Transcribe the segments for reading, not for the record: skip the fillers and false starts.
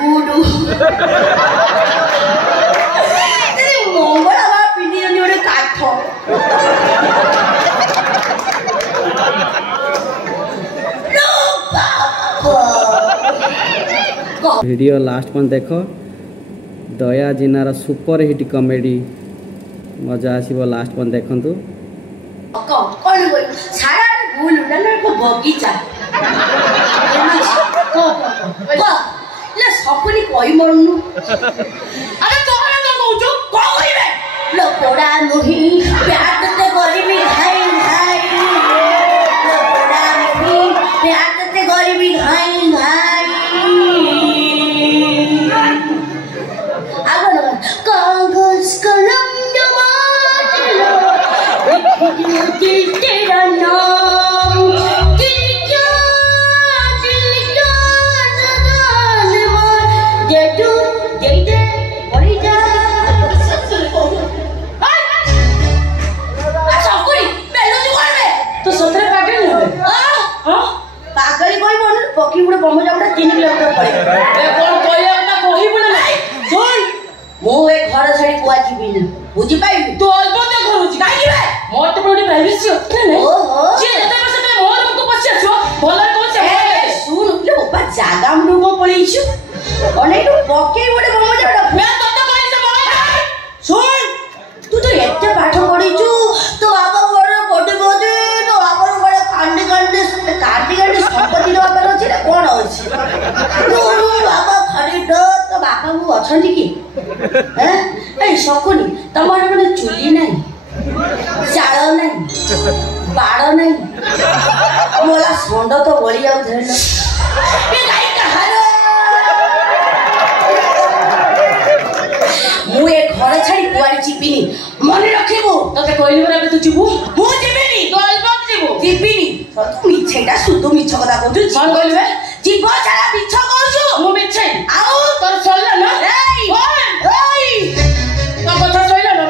गुडू मंगला बा पिंडी गोटे काठ वीडियो लास्ट में देख दया जिनार सुपर हिट कॉमेडी मजा आसीबो लास्ट में देखंतु कौन बोल सारा भूल उड़ाना को बगीचा ले सपनी कोई मरनु अरे तोरा तो कहू कहइबे लो पोड़ा नही प्यार करते गरीबी हाय हाय लो पोड़ा नही प्यार करते गरीबी हाय हाय आगो कागज कलम दिल तेरा नाम दिल क्या दे दू दे दे पड़ी जा सकुरी मेलोडी करबे तो सतरे पागल होबे हां पागल कोई बोल पकी बुड़ बम जाबड़ा 3 किलोमीटर पड़े ए कोन कोइया ना कोही बुड़ नाही सुन मो ए घर छाडी कुआ जीबिनी बुझी पाइबी तो अल्प दे करूची काई दिबे मोर तो बड़ी प्राइवेसी होते ने ओहो जे जते बसे ते मोर को पछे छो भला को से सुन ले बाबा जागा हम को पळीछु ओने तो पके बडे बम जाडा मैं तो कहली से बम सुन तू तो एते पाठ पढीछु तो बाबा बडे बडे तो बाबा बडे कांडी संपत्ति रो बाबा अछि कोन अछि तो बाबा खरी तो बाबा मु अछंती की हैं ए सकुनी तमार माने चुली नाही चाल नहीं बाड़ नहीं मोला सोंड तो बड़ी जाऊ धरल ए गाई कहार मु ए घर छाड़ी कुआरी चिपिनी मन रखिबो तते कहली बरा तू चिबू मु जिबिनी तो अल्बम जिबू जिबिनी तू मिछेटा सुतो मिछ कथा कहू कोन कहलिबे जीव छाड़ा मिछ कहू मु मिछे आउ तोर चलला ना एई ओई तो कथा चलला ना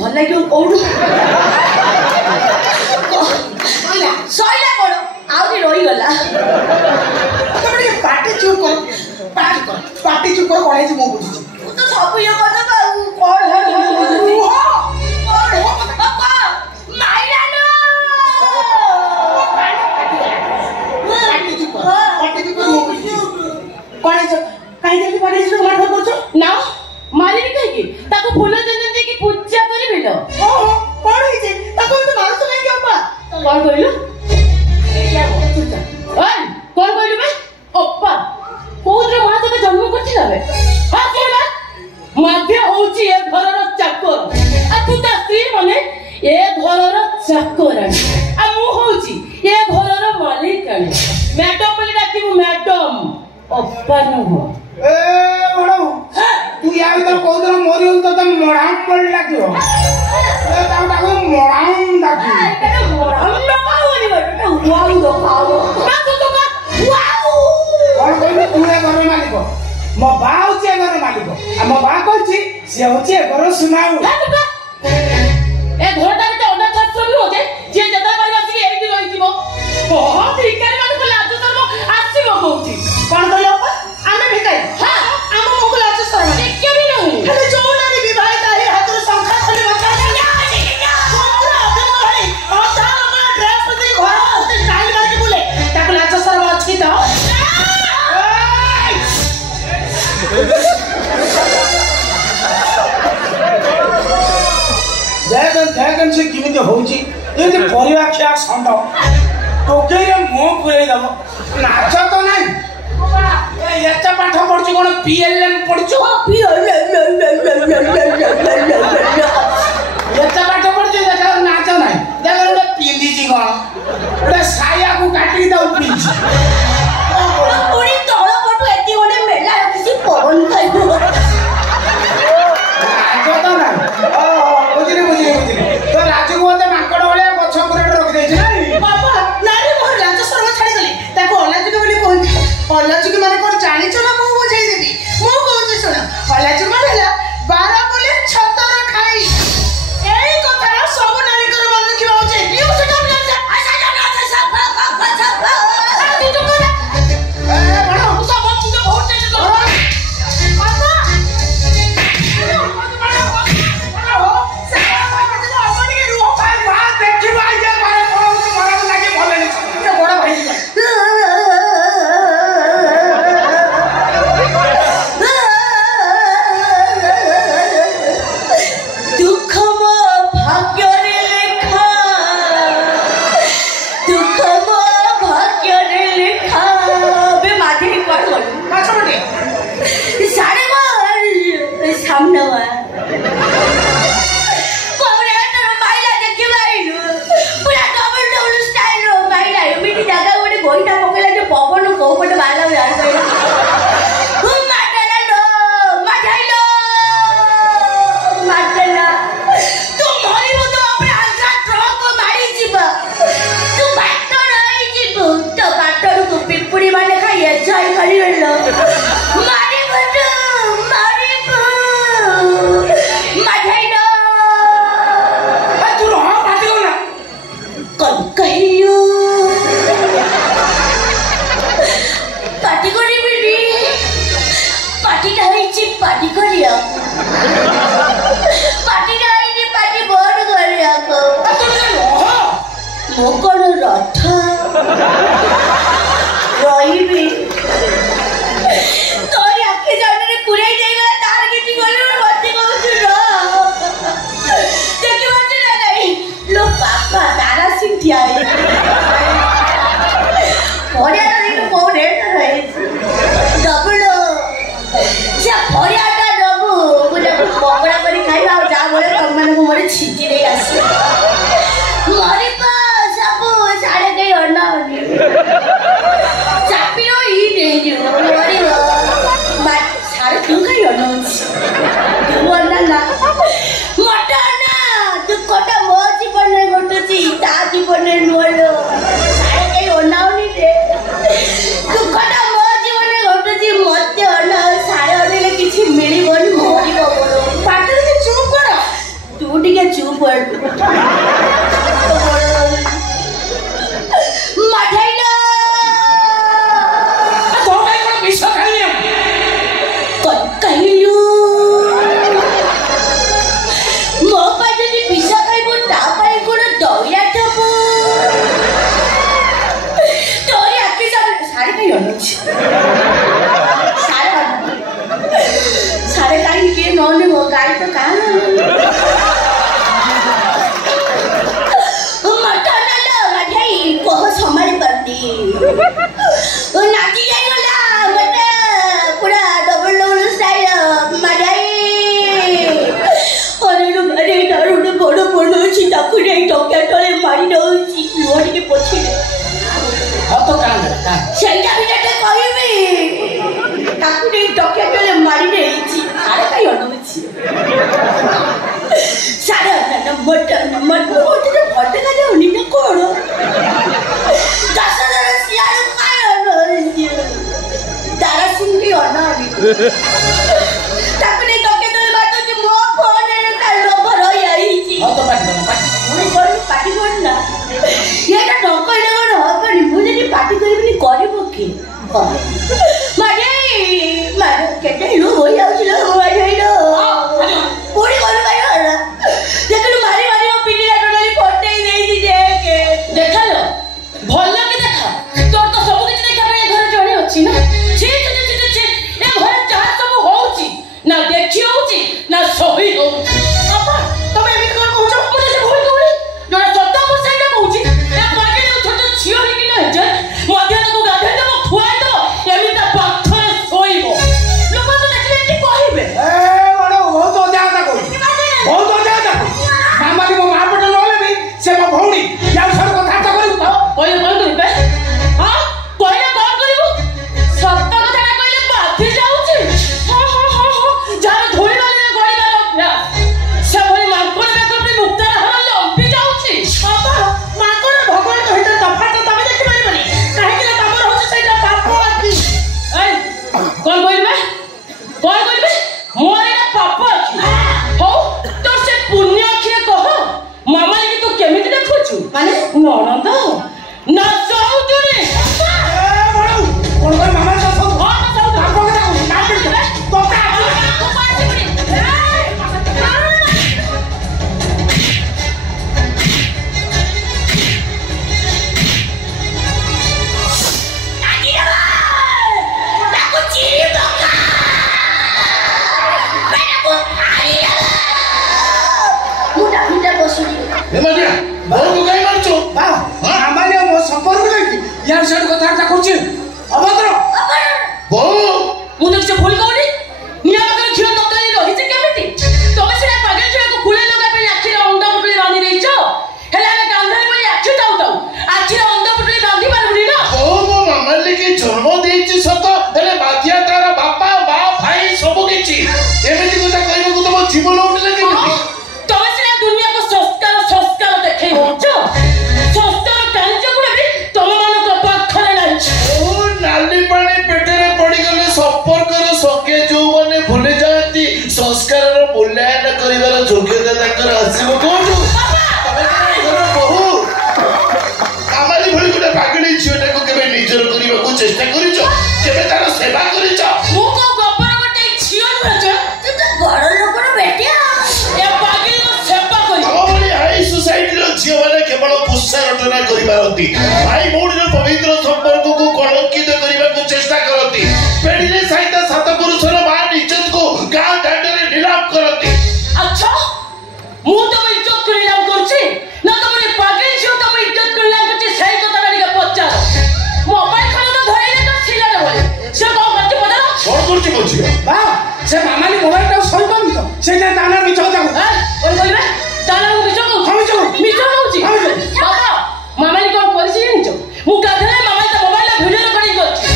भल लगे कौन सैला कौन आउरी रही गला पार्टी चुप कर पार्टी चुप कर कौन है मु बुझी तो सब ये কথা कौन है पापा माइला नो पार्टी चुप कर मु बुझी कौन है काई जल्दी पार्टी चुप मार करछो ना मारी भी कहीं ताको फूल दे की पूजा करी बेलो ओहो कौन है जे ताको तो मारसो नहीं के अप्पा कौन कहलो एया बोलता ओए कौन कहलो बे अप्पा कोद्र मां तबे जन्म करथिला बे हां कहला मध्य होची ए घरर चाकर आ तू ता स्त्री माने ए घरर चाकरानी आ मु होची ए घरर मालिकानी मैडम बोली डाकी मु मैडम अप्पा न हो ए ओडो तू या भीतर कोदर मोरी उन तो मोड़ाम पड़ लागियो ए ताको मोड़ाम दाकी एटा मोड़ाम न कावनी बटा वाउ दो खाओ ना तो वाउ कौन कहले तू ए घर मालिक मो बा होची ए घर मालिक आ मो बा कहची से होची ए घर सुनाऊ ए घरटा बिते ओडा छाप सब होते जे जदा परिवार के एडी रही जीवो बहुत भिकारी मान को लाज शर्म आसीबो कहूची कौन कहलो आमे भिकारी हां आम मो को लाज शर्म के भी नहीं खाली जोनारी विवाह ताही हाथ रे संख्या खाली बता देखन से किमिति होउची एते परिवा खिया संड टोके रे मो पुरे दब नाच तो नाही ए एता पाठ पढछु कोन पीएलएम पढछु पीएलएम एता ମୁଁ କ'ଣ ରଥ ରହିବି ତୋରି ଆଖି ସାମ୍ନାରେ ପୁରେଇ ଦେଇଗଲା ତାର କିଛି କହିଲୁ ମତେ କହୁଛୁ ଦେଖିପାରୁଛୁ ନା ନାଇଁ ଲୋ ବାପା ତାରା ସିଂ ଠିଆ ହେଇଛି ପରିଆଟା ଦେଖି କୋଉ ରେଟ୍ ରହିଛି ଡବଲ ସେ ପରିଆଟା ଦବୁ ଗୋଟେ ପକୋଡ଼ା କରି ଖାଇବା ଆଉ ଯାହା ବଳେ ତମମାନଙ୍କୁ ମୋର ଛିଟି ଦେଇ ଆସିବ ମରିବ ସବୁ ସାଡ଼େ କେହି ଅନାଉନି ଚାପିର ଇ ଦେଇଯିବ ମରିବ ସାଡ଼େ ତୁ କାହିଁ ଅନାଉଛୁ ତୁ ଅନା ନା ମତେ ଅନା ଦୁଃଖଟା ମୋ ଜୀବନରେ ଘଟୁଛି ତା ଜୀବନରେ ନୁହଁ ସାଡ଼େ କେହି ଅନାଉନି ରେ ଦୁଃଖଟା ମୋ ଜୀବନରେ ଘଟୁଛି ମତେ ଅନାଉ ସାଡ଼େ ଅନେଇଲେ କିଛି ମିଳିବନି ମରିବ ମୋର ପାଟିରେ ଟିକେ ଚୁପ୍ କର ତୁ ଟିକେ ଚୁପ୍ କର सारे टाइम के नौने वो गाड़ी तो कहाँ मटा ना लो मठाई को संभाल पड़ती नाची जाएगा मटे पूरा डबल डबल स्टाइल मठाई अरे दारू ने बड़ो बड़ो चिता कुड़े टोके टोले मारी दउची लोड के पोछी तो काम सेटा बिटा कहबी ताकू ने टोके टोले मारी देइची सारे काई अडुची सारे न मटन ओते फटे का जाउनी न कोण 10,000 सियार काय अडुची तारा सिंगी अनारी ताकू ने टोके टोले बाटो जे मो फोन ने का लोभर होई आईची हो तो पाटी कोन ना येटा टोकइले कोन हबनी मुझे नि पाटी करबिनी करबो की मारे मारे केते लो होई आउची लो मारे लो कोडी कोन मारे देखलु मारी मारी मो पिनीला डोली फोटै देई देके देखलो भल्ला के देखा तोर तो सब किछ देखा पे घर जणी अछि ना छी छी ए घर चाह सब होउची ना देखि होउची ना सही होउची अपा तमे एमित कोन कहउछ मुझे से भूल कहली जोना 14% कहउची ए मागे छोट छियो ही कि ना जे मध्य को गाधे दो खुआई दो एमिता पाथर सोइबो लोक तो देखले कि कहिबे ए बडो बहुत ज्यादा कहउची बहुत ज्यादा मामा के मो मापट नले भी से मो भौणी या सब कथा त करू तो कोई करबे हां कोइले कोन करिवो सत्य कथा ना कइले बाथि जाउची हां जार धोई वाले गड़ीला अभ्यास से भई मांकोड़ बेकपी मुक्ता हर लंबी जाउची बाबा मांकोड़ भगवान तो हित दफा तो तमे देखि मारिबनी काहे कि तमर होछ सेटा पाप अछि ए कोन कइबे मोर एटा पाप अछि हो तो से पुण्य अछि कह मामा कि तू केमिति देखुछु माने ननद ना सौदुरी ए बडू कोन मामा सब हां सब भाग के ना पड़ी तो का पाछी पड़ी एमडिया बहुत गई मारचो बा हमारे मो संपर्क नहीं यार सेट कथा करछि अभद्र बहु मुझे से भूल कहली निया कर झियो तकली रही से केमिति तमे से पागल छुआ को फुले लगा पे आखी अंडा पुटली बांधी देइछो हेला ने कांधे पे आखी ताऊ ताऊ आखी अंडा पुटली बांधी पारबुनी ना ओ मो मामा लेके जन्म देइछि सत हेले बातिया तार बापा बा भाई सब किछि एमिति कथा कहबो को तम जीवन उठले केमिति तमे से दुनिया को संस्कार देखै होछो संस्कार कांच गुडे भी तम मान को पाखरे नाही ओ नाली पानी पेटरे पड़ी गले संपर्क रे सके ବଞ୍ଚନା କରିପାରନ୍ତି ଭାଇ ଭଉଣୀର ପବିତ୍ର ସମ୍ପର୍କକୁ କଳଙ୍କିତ କରିବାକୁ ଚେଷ୍ଟା କରନ୍ତି ପେଡ଼ିରେ ସାଇତା ସାତ ପୁରୁଷର ମାନ ଇଜ୍ଜତକୁ ଗାଁ ଦାଣ୍ଡରେ ନିଲାମ କରନ୍ତି अच्छा ମୁଁ ତମ ଇଜ୍ଜତ କୁ ନିଲାମ କରୁଛି ନା ତମର ଏ ପାଗଳ ଝିଅ ତମ ଇଜ୍ଜତ କୁ ନିଲାମ କରୁଛି ସେଇ କଥା ଟିକେ ପଚାର ମୋବାଇଲ ଖଣ୍ଡ ତ ଧରିଲେ ତ ଥିଲା ନା ବୋଲି ସେ କଣ କରୁଛି ପଚାର କଣ କରୁଛି ମୋ ଝିଅ ବା ସେ ମାମାଲି ମୋବାଇଲଟାକୁ ସରିପାରୁନି ତ ସେଇଟା ତାନା ମିଛ କଥା କଣ କହିବେ ତାହେଲେ ମୁଁ ମିଛ କହୁଛି ମିଛ କହୁଛି ବାବା ମାମାଲି କଣ କରିଛି ଜାଣିଛ ମୁଁ ଗାଧେଲେ ମାମାଲି ତା ମୋବାଇଲରେ ଭିଡିଓ ରେକର୍ଡିଂ କରୁଛି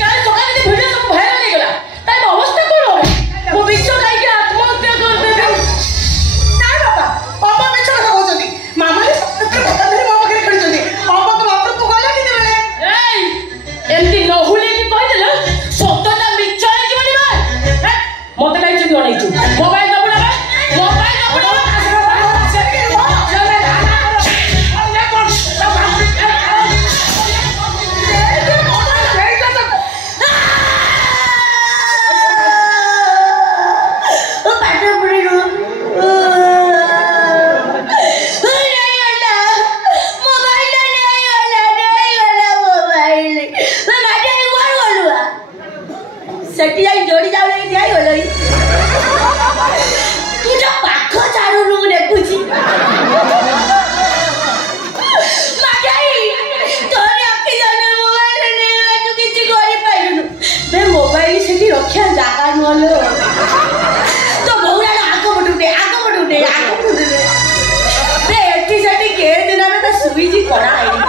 କାଲି ସକାଳେ ଯଦି ଭିଡିଓ ସବୁ ଭାଇରାଲ ହେଇଗଲା ତାହେଲେ ଅବସ୍ଥା କଣ ହବ ମୁଁ ମିଛ ଖାଇକି ଆତ୍ମହତ୍ୟା କରିଦେବି ନା ବାବା ବାବା ମିଛ କଥା କହୁଛନ୍ତି ମାମାଲି ସତରେ କଥା ଧରି ମୋ ପାଖରେ ଖେଳୁଛନ୍ତି ବାବାଙ୍କ ବାପା ତୁ ଗଲା କେତେବେଳେ ଏଇ ଏମିତି ନହୁଲେଇକି କହିଦେଲ ସତଟା ମିଛ ହେଇଯିବନି ବା ମତେ କାହିଁ ଚୁଟି ଅନେଇଛୁ ମୋବାଇଲ ଦବୁ ନା ମୋବାଇଲ ଦବୁ ନା ସେଠି ଯାଇ ଯୋଡ଼ି ଯାଉ ଠିଆ ହେଇଗଲଣି ତୁ ଯୋଉ ପାଖ ଚାରୁରୁ ମୁଁ ଦେଖୁଛି ତୋରି ଆଖି ଜାଣେ ମୋବାଇଲ ନେଇଗଲା ତୁ କିଛି କରିପାରିଲୁନୁ ବେ ମୋବାଇଲ ସେଠି ରଖିବା ଜାଗା ନୁହଁ ତୋ ବଉରାର ଆଗ ପଟୁ ଉଠେ ବେ ଏଠି ସେଠି କେହି ଦିନ ଆମେ ତା ସୁଇଚି କଣା ହେଇନି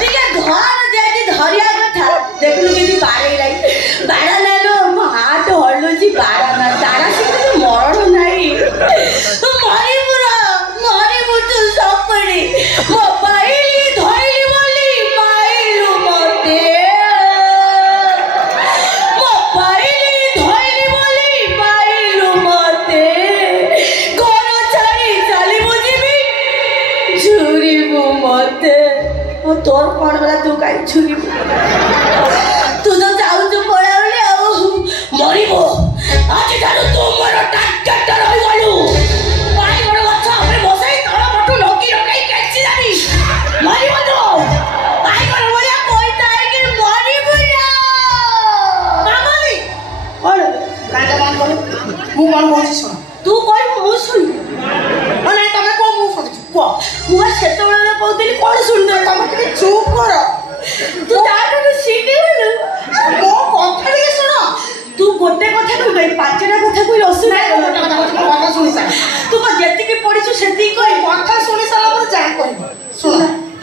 ଟିକେ ଘର ଯାଇକି ଧରିବା କଥା ଦେଖୁନୁ କିଛି ବାଡ଼େଇଲାଇ ବାଡ଼ା ନାଲୋ ମୋ ହାତ ହଲୁଛି ବାଡ଼ା ନା ତାରା ଶିଖୁଛି ମରଣ ନାହିଁ ମରିବୁ ତୁ ସପରି ମୋବାଇଲ ଧଇଲି ବୋଲି ପାଇଲୁ ମତେ ମୋବାଇଲ ଧଇଲି ବୋଲି ପାଇଲୁ ମତେ ଘର ଛାଡ଼ି ଚାଲିବୁ ଯିବି ଝୁରିବୁ ମତେ ତୋର କଣ ବେଲା ତୁ କାହିଁ ଝୁରିବୁ ତୁ ତ ଯାଉଛୁ ପଳାଉଲି ଆଉ ମରିବୁ ଆଜିଠାରୁ ତୁ ମୋର ଟାର୍ଗେଟ ରହିଗଲୁ ବାଇଗଣ ଗଛ ଉପରେ ବସେଇ ତଳ ପଟୁ ନକି ରଖେଇ କେଚି ଯାବି ମରିବୁ ତୁ ବାଇଗଣ ଭଳିଆ ପଇତା ହେଇକି ମରିବୁ ନା ମାମାଲି କଣ କାଣ୍ଡ ବନ୍ଦ କର ମୁଁ କଣ କହୁଛି ଶୁଣ ତୁ କହିବୁ ମୁଁ ଶୁଣିବି ନାଇଁ ତମେ କହ ମୁଁ ଶୁଣୁଛି କୁହ ମୁଁ ସେତେବେଳେ କହୁଥିଲି କଣ ଶୁଣିଦେବ ତମେ ଟିକେ ଚୁପ୍ କର ତୁ ତାଠୁ ଶିଖିଗଲୁ ମୋ କଥା ଟିକେ ଶୁଣ ତୁ ଗୋଟେ କଥା କହିବି ପାଞ୍ଚଟା କଥା କହିଲେ ଅସୁବିଧା କଥା ଶୁଣି ସାର ତୁ ବା ଯେତିକି ପଢିଛୁ ସେତିକି କହି କଥା ଶୁଣି ସାରିଲା ପରେ ଯାହା କହିବ ଶୁଣ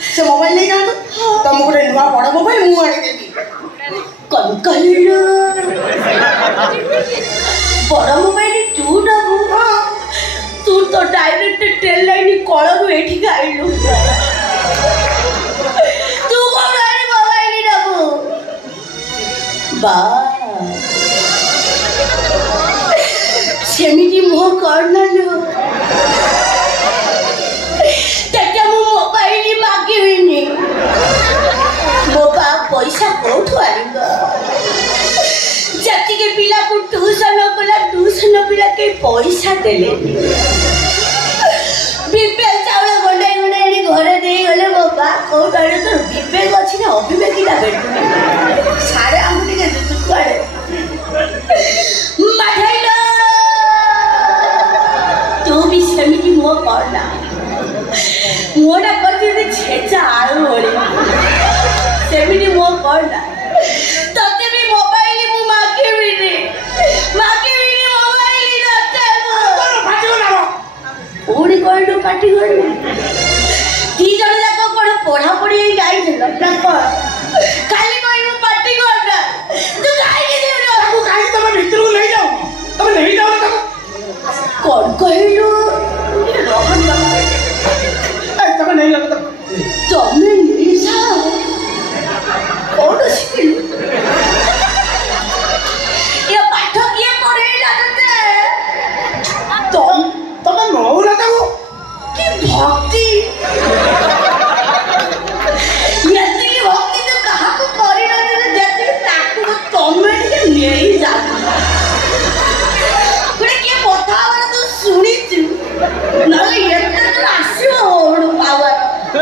ସେ ମୋବାଇଲ ନେଇ ଯାଆନ୍ତୁ ତମକୁ ଗୋଟେ ନୂଆ ବଡ ମୋବାଇଲ ମୁଁ ଆଣିଦେବି କଣ କହିଲୁ ବଡ ମୋବାଇଲ ତୁ ନବୁ ତୁ ତ ଡାଇରେକ୍ଟ ଟ୍ରେନ୍ ଲାଇନ୍ କଳରୁ ଏଠିକି ଆଇଲୁ ତୁ କଣ ଆଣି ମୋବାଇଲ ନବୁ ବା ସେମିତି ମୁହଁ କରନାଲୁ ତେତେ ମୁଁ ମୋବାଇଲ ମାଗିବିନି ମୋ ବା ପଇସା କୋଉଠୁ ଆଣିବ ଯେତିକି ପିଲାକୁ ଟ୍ୟୁସନ କଲା ଟ୍ୟୁସନ ପିଲା କେହି ପଇସା ଦେଲେନି ବିପିଏଲ ଚାଉଳ ଗଣ୍ଡାଇ ଗଣ୍ଡାଇ ଘରେ ଦେଇଗଲେ ମୋ ବା କୋଉଠୁ ଆଣିବ ତୋର ବିବେକ ଅଛି ନା ଅବିବେକିଟା ବେଟୁନି ସାଡେ ଆମକୁ ଟିକେ କୁଆଡେ ମାଠାଇଲ ତୁ ବି ସେମିତି ମୁହଁ କରନା ମୁହଁଟା କରିଛି ଛେଚା ଆଳୁ ଭଳି ସେମିତି ମୁହଁ କରନା ତତେ ବି ମୋବାଇଲ ମୁଁ ମାଗିବିନି ମୋବାଇଲ ପୁଣି କହିଲୁ ପାଟି କରିବୁ ଦି ଜଣ ଯାକ କଣ ପଢାପଢି ହେଇକି ଆଇଥିଲ ନା କଣ ଖାଲି କହିବୁ ପାଟି କରନା ତୁ କାହିଁକି ତାକୁ କାହିଁକି ତମେ ଭିତରକୁ ନେଇଯାଉ ତମେ ନେଇଯାଉ ତାକୁ କଣ କହିଲୁ ତମେ ନେଇଯାଉ ତମେ ନେଇଯାଅ କଣ ଶିଖିଲୁ ଏ ପାଠ କିଏ ପଢେଇଲା ତତେ ତମେ ନଉନା ତାକୁ କି ଭକ୍ତି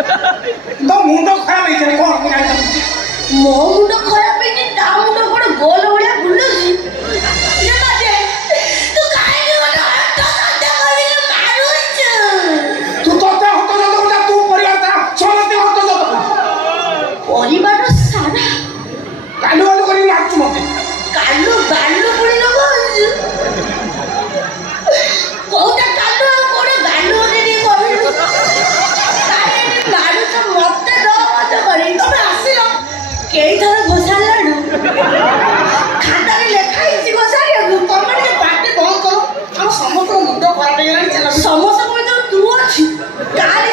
तो मुंड खराब है कौन को जानी ମୋ ମୁଣ୍ଡ ଖରାପ ହେଇଛି ତା ମୁଣ୍ଡ କଣ ଗୋଲ ଭଳିଆ ବୁଲୁଛି ଏ ବାଜେ ତୁ କାହିଁକି ଗୋଟେ ହଟ ସତ୍ୟ କରିକି ମାରୁଛୁ तू तो हत जत बोला तू परिवार ता समस्ते हत जत ପରିବାର ସାରା कालू वालू करी मारछु मते କାଲୁ ଗାଲୁ ପୁଣି ଲଗାଉଛୁ କୋଉଟା କାଲୁ ଆଉ କୋଉଟା ଗାଲୁ ମୋତେ ଟିକେ କହିଲୁ କାହିଁକି ମାରୁଛ ମତେ ନ ମତେ କରି ତମେ ଆସିଲ କେଇଥର ଘୋଷାରିଲାଣୁ ଖାତାରେ ଲେଖା ହେଇଛି ଘୋଷାରିବାକୁ ତମେ ଟିକେ ପାଟି ବନ୍ଦ କର ଆମ ସମସ୍ତଙ୍କ ମୁଣ୍ଡ ଖରାପ ହେଇଗଲାଣି ଚାଲ ସମସ୍ତଙ୍କ ଭିତରେ ତୁ ଅଛୁ କାଲି